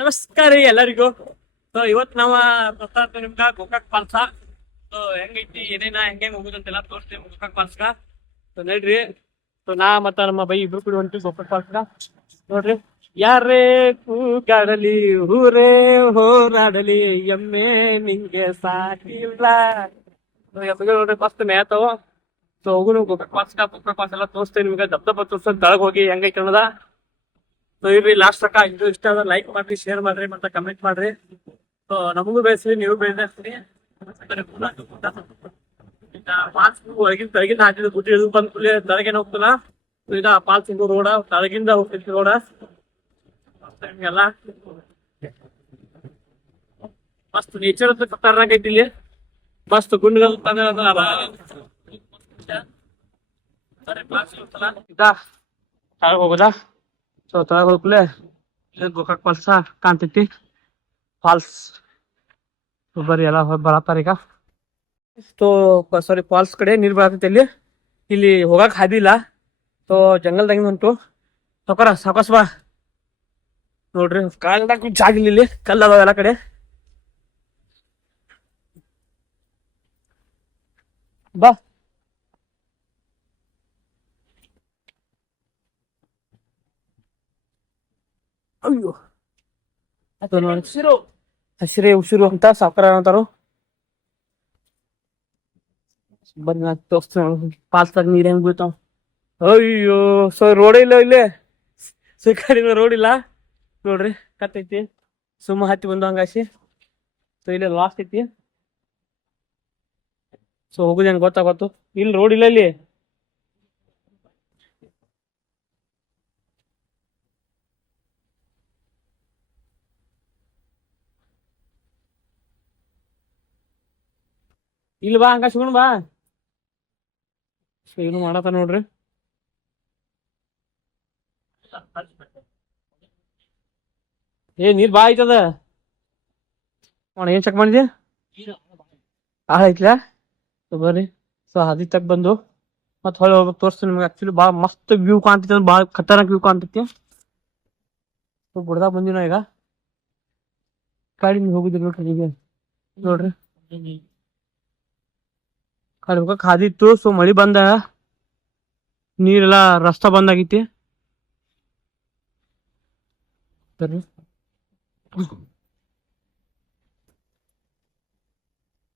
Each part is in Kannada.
ನಮಸ್ಕಾರ ರೀ ಎಲ್ಲರಿಗೂ. ಸೊ ಇವತ್ತು ನಾವ ಗೊತ್ತಾಗ್ತ ನಿಮ್ಗ ಗೋಕಾಕ್ ಫಾಲ್ಸ. ಸೊ ಹೆಂಗೈತಿ ಏನೇನ ಹೆಂಗೆ ಹೋಗುದಂತೆಲ್ಲ ತೋರಿಸ್ತೀವಿ ಗೋಕಾಕ್ ಫಾಲ್ಸ್ಗ. ಸೊ ನೋಡ್ರಿ, ಸೊ ನಾ ಮತ್ತ ನಮ್ಮ ಬೈ ಇಬ್ರು ಕೂಡ ಹೊಂಟಿವಿ ಗೋಕಾಕ್ ಫಾಲ್ಸ್ಗ. ನೋಡ್ರಿ, ಯಾರೇ ಕೂಗಾಡಲಿ ಊರೇ ಹೋರಾಡಲಿ ಎಮ್ಮೆ ನಿಂಗೆ ಸಾಕಿಲ್ಲ. ನೋಡ್ರಿ ಮಸ್ತ್ ಮೇತಾವ. ಸೊ ಹೋಗುನು ಗೋಕಾಕ್ ಫಾಲ್ಸ್ಗ. ಗೋಕಾಕ್ ಫಾಲ್ಸ್ ಎಲ್ಲ ತೋರಿಸ್ತೇವೆ ನಿಮ್ಗೆ. ದಪ್ಪ ತೋರ್ಸೋದ್ ತಳಗ್ ಹೋಗಿ ಹೆಂಗೈತಿ ಅನ್ನೋದ. ಸೊ ಇರ್ರಿ ಲಾಸ್ಟ್ ತನಕ. ಇದು ಇಷ್ಟ ಆದ್ರೆ ಲೈಕ್ ಮಾಡ್ರಿ, ಶೇರ್ ಮಾಡ್ರಿ, ಮತ್ತೆ ಕಮೆಂಟ್ ಮಾಡ್ರಿ. ಸೊ ನಮಗೂ ಬೆಳೆಸ್ರಿ, ನೀವು ಬೆಳೆಸ್ರಿ. ಪಾಲ್ಸ್ ಒಳಗಿನ ತೆಳಗಿನ ಹಾಕಿದ್ ಗುಡ್ಡಿ ಹಿಡಿದು ಬಂದ್ ಕೂಡಲೇ ತೆಳಗೇನ ಹೋಗ್ತಲ್ಲ. ಇದ ಪಾಲ್ಸ್ ಹಿಂಗು ರೋಡ ತೆಳಗಿಂದ ಹೋಗ್ತೈತಿ ರೋಡ. ಎಲ್ಲ ಮಸ್ತ್ ನೇಚರ್ ಅಂತ ಖತರ್ನಾಕ್ ಐತಿ ಇಲ್ಲಿ. ಮಸ್ತ್ ಗುಂಡ್ಗಳು ಹೋಗುದಾ. ಸೊ ತಳಗ ಹೋಗ್ಲೇ ಗೋಕಾಕ್ ಫಾಲ್ಸ್ ಕಾಣ್ತೈತಿ. ಫಾಲ್ಸ್ ಬರ್ರಿ ಎಲ್ಲ ಬರತ್ತಾರ ಈಗ. ಸೊ ಸಾರಿ ಫಾಲ್ಸ್ ಕಡೆ ನೀರ್ ಬರತೈತಿ. ಇಲ್ಲಿ ಇಲ್ಲಿ ಹೋಗಕ್ ಹಾದಿ ಇಲ್ಲ. ಸೊ ಜಂಗಲ್ದಾಗಿಂದ ಉಂಟು. ಸಾವಕಾಶ ಬಾ. ನೋಡ್ರಿ ಕಾಲ್ದಾಗ ಜಾಗ ಇಲ್ಲ, ಇಲ್ಲಿ ಕಲ್ಲು ಅದಾವ ಎಲ್ಲ ಕಡೆ. ಬಾ. ಅಯ್ಯೋ ಹಸಿರೇ ಉಸಿರು ಅಂತ ಸಾವ್ಕಾರ ಅಂತಾರು. ಬನ್ನಿ ನಾ ತೋರಿಸ್ತೇನೆ ಪಾಲ್ಸ್ದಾಗ ನೀರ್ ಹೆಂಗ್ ಬೀಳ್ತಾವ. ಅಯ್ಯೋ ಸೊ ರೋಡ್ ಇಲ್ಲ ಇಲ್ಲೇ. ಸೊ ಈ ಕಡೆ ರೋಡ್ ಇಲ್ಲ ನೋಡ್ರಿ, ಕತ್ತೈತಿ. ಸುಮ್ಮ ಹತ್ತಿ ಬಂದು ಹಂಗಾಸಿ. ಸೊ ಇಲ್ಲಿ ಲಾಸ್ಟ್ ಐತಿ. ಸೊ ಹೋಗುದು ಹೆಂಗ್ ಗೊತ್ತಾಗತ್ತು. ಇಲ್ಲಿ ರೋಡ್ ಇಲ್ಲ ಇಲ್ಲಿ. ಇಲ್ಲಿ ಬಾ, ಹಂಗ ಸಿಗೋಣ ಬಾ. ಏನು ಮಾಡತ್ತ ನೋಡ್ರಿ. ನೀರ್ ಬಾ ಐತದ. ಏನ್ ಚೆಕ್ ಮಾಡಿದ್ಯಾ? ಐತ್ಲಾ. ಬರ್ರಿ. ಸೊ ಹದಿ ತಕ್ ಬಂದು ಮತ್ ಹೊಳೆ ಹೋಗ್ಬೇಕು. ತೋರಿಸ್ತೀನಿ ನಿಮ್ಗೆ. ಆಕ್ಚುಲಿ ಬಾಳ ಮಸ್ತ್ ವ್ಯೂ ಕಾಣ್ತೈತಿ, ಬಾಳ ಖತರ್ನಾಕ್ ವ್ಯೂ ಕಾಣ್ತೈತಿ. ಸೊ ಗುಡ್ದಾಗ ಬಂದಿವಿ ನಾ ಈಗ. ಕಾಡಿ ಹೋಗುದಿಲ್ಲ ನೋಡ್ರಿ ಈಗ. ನೋಡ್ರಿ ಕಾಡಿ ಹೋಗಕ್ ಹಾದಿ ಇತ್ತು. ಸೊ ಮಳಿ ಬಂದ ನೀರೆಲ್ಲ ರಸ್ತಾ ಬಂದಾಗೈತಿ.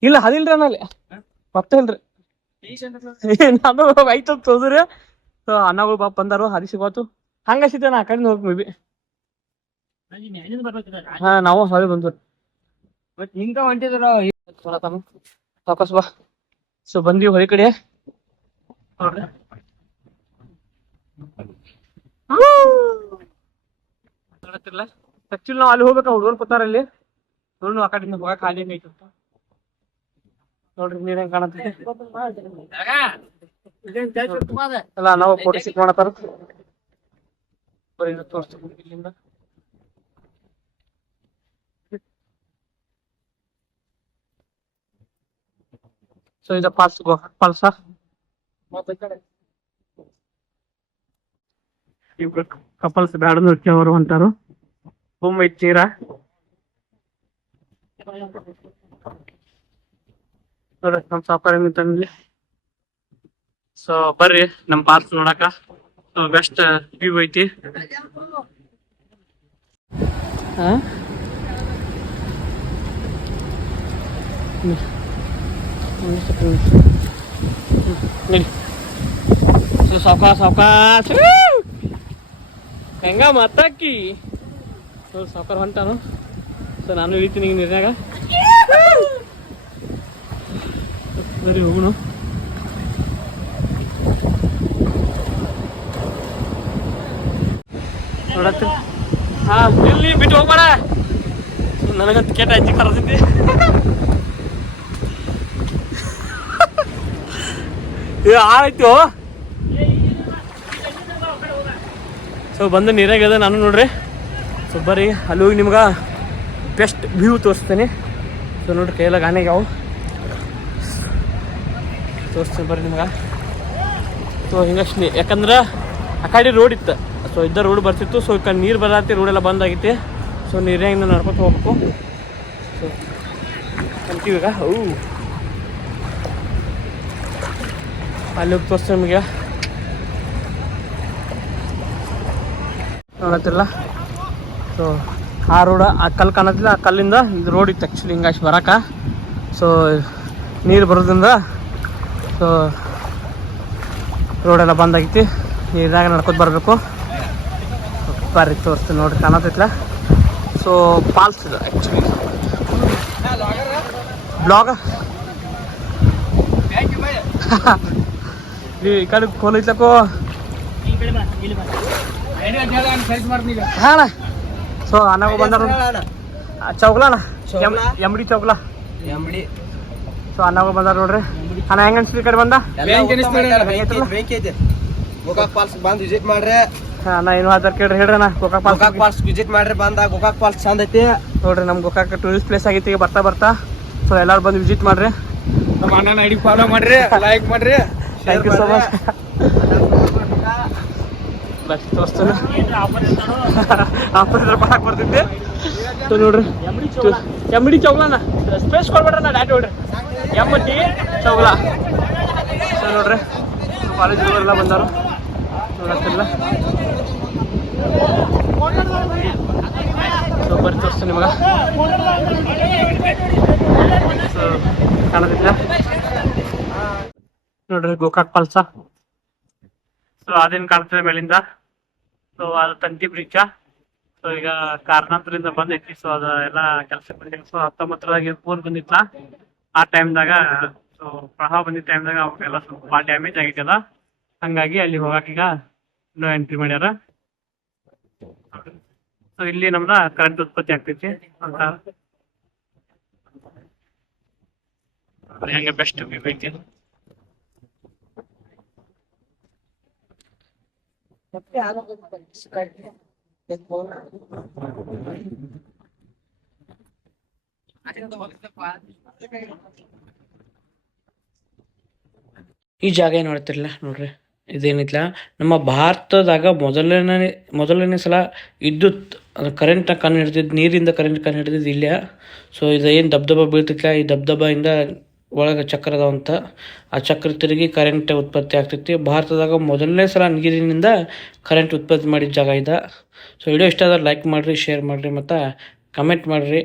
ಇಲ್ಲ ಹದಿಲ್ರಿ ಅನ್ನಲ್ಲಿ ಗೊತ್ತ ಇಲ್ರಿ. ನಾನು ಐತ ತೋದ್ರಿ. ಸೊ ಅನ್ನಗಳು ಬಾಪ್ ಬಂದಾರು, ಹದಿ ಸಿಗೋತು. ಹಂಗ ಸಿಗ್ತೇನೆ ನಾ ಕಡೆ ಹೋಗ್ ಮೇ ಬಿ. ಹಾ ನಾವು ಹೊಳಿ ಬಂದ್ರಿ. ಹಿಂಗ ಹೊಂಟಿದ್ರ ಸಾವಕಾಶ ಬಾ. ಸೊ ಬಂದ್ವಿ ಹೊಳಿ ಕಡೆ. ಆಕ್ಚುಲಿ ನಾವ್ ಅಲ್ಲಿ ಹೋಗ್ಬೇಕ. ಹುಡುಗರು ಕೂತಾರ ಅಲ್ಲಿ. ನೋಡ್ ಆ ಕಡೆಯಿಂದ ಹೋಗಕ್ ಖಾಲಿ ಐತಿ. ನೋಡ್ರಿ ನೀರ್ ಹೆಂಗ್ ಕಾಣತೈತಿ. ಅಲ್ಲ ನಾವು ಫೋಟೋ ಸಿಕ್ ಮಾಡತಾರ. ಬರೀ ತೋರಿಸ್ತೀವಿ ಇಲ್ಲಿಂದ. ಸೊ ಇದು ಫಾಲ್ಸ್, ಗೋಕಾಕ್ ಫಾಲ್ಸ. ಇವ್ರು ಕಪಲ್ಸ್ ಬ್ಯಾಡ ನೃತ್ಯ ಅವರು ಅಂತಾರು. ಬೊಮ್ಮೆ ಚೀರ ನೋಡ್ರಿ ನಮ್ ಸಾವುಕಾರ ನಿಂತಲ್ಲಿ. ಸೊ ಬರ್ರಿ ನಮ್ ಫಾಲ್ಸ್ ನೋಡಾಕ. ಬೆಸ್ಟ್ ವ್ಯೂ ಐತಿ. ಸೊ ಸಾವಕಾಶ ಹೆಂಗ ಮತ್ತಾಕಿ. ಸೊ ಸಾವುಕಾರ ಹೊಂಟಾನು. ಸೊ ನಾನು ಇಳಿತೀನಿ ಈಗ ನೀರ್ನಾಗ. ಸರಿ ಹೋಗುನು. ನೋಡತ್ತ. ಹಾ ಇಲ್ಲಿ ಬಿಟ್ಟು ಹೋಗ್ಬೇಡ. ನನಗಂತ ಕೇಟ ಅಜ್ಜಿ ಕರತೈತಿ. ಆಯ್ತು. ಸೊ ಬಂದು ನೀರಾಗ್ಯದ ನಾನು ನೋಡ್ರಿ. ಸೊ ಬರ್ರಿ ಅಲ್ಲಿ ಹೋಗಿ ನಿಮ್ಗೆ ಬೆಸ್ಟ್ ವ್ಯೂ ತೋರಿಸ್ತೇನೆ. ಸೊ ನೋಡ್ರಿ ಕೈಯೆಲ್ಲ ಗಾನೆಗೆ ತೋರಿಸ್ತೀನಿ ಬರ್ರಿ ನಿಮ್ಗೆ. ಸೊ ಹಿಂಗಷ್ಟೇ, ಯಾಕಂದ್ರೆ ಆ ಕಡೆ ರೋಡ್ ಇತ್ತು. ಸೊ ಇದ್ದ ರೋಡ್ ಬರ್ತಿತ್ತು. ಸೊ ಈ ಕಡೆ ನೀರು ಬರತ್ತೆ, ರೋಡೆಲ್ಲ ಬಂದಾಗೈತಿ. ಸೊ ನೀರಿನಾಗ ನಡ್ಕೊತ ಹೋಗ್ಬೇಕು. ಸೊ ಅಂತೀವಿ ಈಗ ಅಲ್ಲಿ ಹೋಗಿ ತೋರಿಸ್ತೀವಿ ನಿಮಗೆ. ನೋಡತ್ತಿಲ್ಲ. ಸೊ ಆ ರೋಡ್ ಆ ಕಲ್ಲು ಕಾಣತ್ತಿಲ್ಲ, ಆ ಕಲ್ಲಿಂದ ಇದು ರೋಡ್ ಇತ್ತು ಆ್ಯಕ್ಚುಲಿ ಹಿಂಗಾಗಿ ಬರೋಕೆ. ಸೊ ನೀರು ಬರೋದ್ರಿಂದ ಸೊ ರೋಡೆಲ್ಲ ಬಂದಾಗೈತಿ. ನೀರಿನಾಗ ನಡ್ಕೊತ ಬರಬೇಕು. ಬರ್ರಿ ತೋರಿಸ್ತೀನಿ ನೋಡ್ರಿ, ಕಾಣತ್ತೈತಿಲ್ಲ. ಸೊ ಫಾಲ್ಸ್ ಇದು ಆ್ಯಕ್ಚುಲಿ ಬ್ಲಾಗ ಈ ಕಡೆ ಕೋಲ್ ಐತ್ಲಕ್ಕೋ. ಹಾಂ ಸೊ ಅನ್ನಾಗ ಬಂದಾರ ಚೌಗ್ಲಾಣ ಎಮ್ಡಿ ಚೌಗ್ಲ. ಸೊ ಅನ್ನಾಗ ಬಂದಾರ ನೋಡ್ರಿ. ಅಣ್ಣ ಹೆಂಗ ಅನ್ಸ್ಲಿ ಕಡೆ ಬಂದ ಗೋಕಾಕ್ ಫಾಲ್ಸ್ ಬಂದ್ ವಿಸಿಟ್ ಮಾಡ್ರಿ. ಅಣ್ಣ ಏನು ಆಧಾರ್ ಕೇಳ್ರಿ ಹೇಳ್ರಿ ಅಣ್ಣ. ಗೋಕಾಕ್ ಫಾಲ್ಸ್ ವಿಸಿಟ್ ಮಾಡ್ರಿ. ಬಂದ ಗೋಕಾಕ್ ಫಾಲ್ಸ್ ಚಂದ ಐತಿ ನೋಡ್ರಿ. ನಮ್ ಗೋಕಾಕ್ ಟೂರಿಸ್ಟ್ ಪ್ಲೇಸ್ ಆಗೈತಿ ಈಗ ಬರ್ತಾ. ಸೊ ಎಲ್ಲಾರು ಬಂದು ವಿಸಿಟ್ ಮಾಡ್ರಿ. ನಮ್ಮ ಅಣ್ಣನ ಐಡಿ ಫಾಲೋ ಮಾಡ್ರಿ, ಲೈಕ್ ಮಾಡ್ರಿ. Thank you so much. ಬಸ್ ತೋರಿಸ್ತಾನೆ ಆಪೋಸಿಟ್ ಬರಕ್ ಬರ್ತಿದ್ದೆ. ಸೊ ನೋಡ್ರಿ ಎಮ್ಡಿ ಚೌಗ್ಲನ ಸ್ಪೇಸ್ ಕೊಡ್ಬೇಡ್ರಿ, ನಾ ಡಾಟ್ ನೋಡ್ರಿ ಎಮ್ಮಟಿ ಚೌಗ್ಲ. ಸೊ ನೋಡ್ರಿ ಕಾಲೇಜ್ ಎಲ್ಲ ಬಂದಾರು ನೋಡತ್ತಿಲ್ಲ. ಸೊ ಬರ್ರಿ ತೋರಿಸ್ತೀನಿ ನಿಮಗೆ. ಸೊ ಕಾಣದಿಲ್ಲ ನೋಡ್ರಿ ಗೋಕಾಕ್ ಫಾಲ್ಸ. ಸೊ ಅದೇನು ಕಾಣ್ತದೆ ಮೇಲಿಂದ. ಸೊ ಅದು ತಂತಿ ಬ್ರಿಡ್ಜ. ಸೊ ಈಗ ಕಾರಣಾಂತರದಿಂದ ಬಂದೈತಿ. ಸೊ ಅದು ಎಲ್ಲ ಕೆಲಸ ಬಂದಿಲ್ಲ. ಸೊ 19 ಪೂರ್ ಬಂದಿತ್ತಲ್ಲ ಆ ಟೈಮ್ದಾಗ, ಸೊ ಪ್ರವಾಹ ಬಂದಿದ್ದ ಟೈಮ್ದಾಗ ಅವಾಗೆಲ್ಲ ಸ್ವಲ್ಪ ಭಾಳ ಡ್ಯಾಮೇಜ್ ಆಗೈತಲ್ಲ. ಹಂಗಾಗಿ ಅಲ್ಲಿ ಹೋಗಕ್ಕೆ ಈಗ ನೋ ಎಂಟ್ರಿ ಮಾಡ್ಯಾರ. ಸೊ ಇಲ್ಲಿ ನಮ್ದ ಕರೆಂಟ್ ಉತ್ಪತ್ತಿ ಆಗ್ತೈತಿ ಅಂತ ಹೆಂಗೆ ಬೆಸ್ಟ್ ವ್ಯೂ ಐತಿ. ಈ ಜಾಗ ಏನು ನೋಡ್ತಿರಲ್ಲ ನೋಡ್ರಿ, ಇದೇನಿತ್ಲ ನಮ್ಮ ಭಾರತದಾಗ ಮೊದಲನೇ ಸಲ ವಿದ್ಯುತ್ ಕರೆಂಟ್ ಕಂಡು ಹಿಡಿದಿದ್ದು, ನೀರಿಂದ ಕರೆಂಟ್ ಕಂಡು ಹಿಡಿದಿದ್ದು ಇಲ್ಲೇ. ಸೊ ಇದು ಏನು ದಬ್ದಬ ಬೀಳ್ತಿತ್ಲ, ಈ ದಬ್ದಬದಿಂದ ಒಳಗೆ ಚಕ್ರ ಅದಾವಂತ, ಆ ಚಕ್ರ ತಿರುಗಿ ಕರೆಂಟ್ ಉತ್ಪತ್ತಿ ಆಗ್ತೈತಿ. ಭಾರತದಾಗ ಮೊದಲನೇ ಸಲ ನೀರಿನಿಂದ ಕರೆಂಟ್ ಉತ್ಪತ್ತಿ ಮಾಡಿದ ಜಾಗ ಇದೆ. ಸೊ ವಿಡಿಯೋ ಇಷ್ಟ ಆದ್ರೆ ಲೈಕ್ ಮಾಡಿರಿ, ಶೇರ್ ಮಾಡಿರಿ ಮತ್ತು ಕಮೆಂಟ್ ಮಾಡಿರಿ.